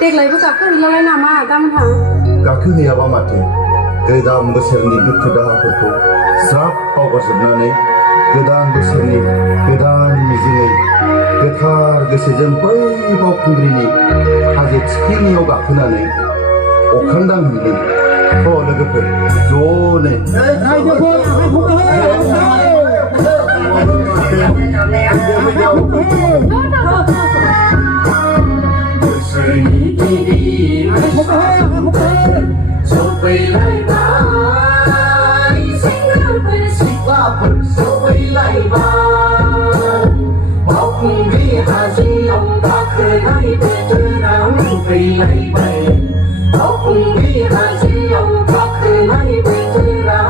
देग्लायबो गाखोहैलालाय नामा गामोनहा? गाखोहैयाबा माथो गोजाम बोसोरनि दुखु दाहाफोरखौ ज्राब बावगारजोबनानै गोदान बोसोरनि गोदान मिजिङै गोथार गोसोजों बै बावखुंग्रिनि हाजो थिखिनियाव गाखोनानै अख्रां दांहैनो लोगोफोर ज'नो बोसोरनि गिबि सफैलायबाय सेंग्राफोर सिख्लाफोर सफैलायबाय बावखुंग्रि हाजोआव गाखोनाय बोथोरा फैलायबाय बावखुंग्रि हाजोआव गाखोनाय बोथोरा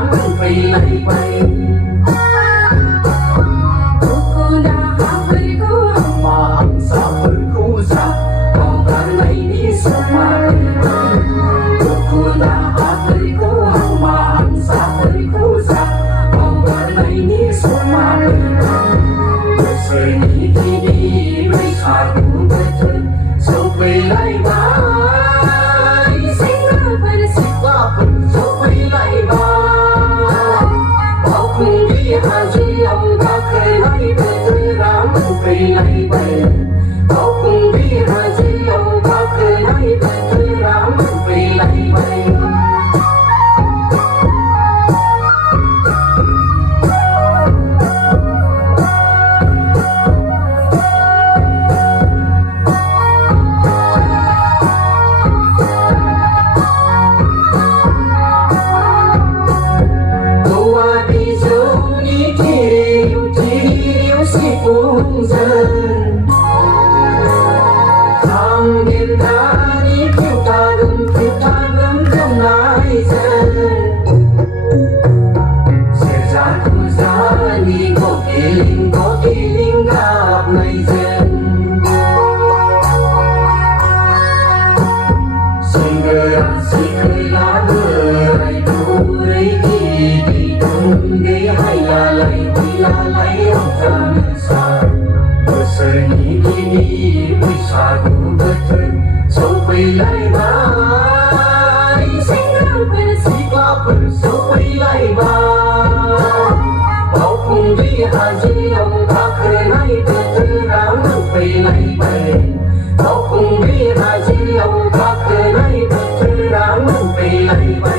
फैलायबाय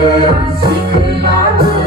Hãy subscribe cho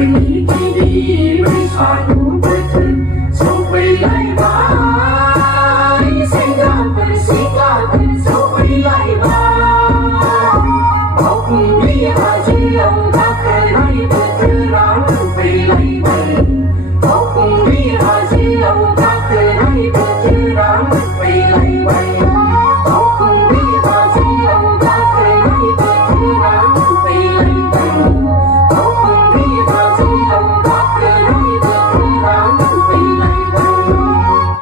kênh Ghiền Mì Gõ để không bỏ lỡ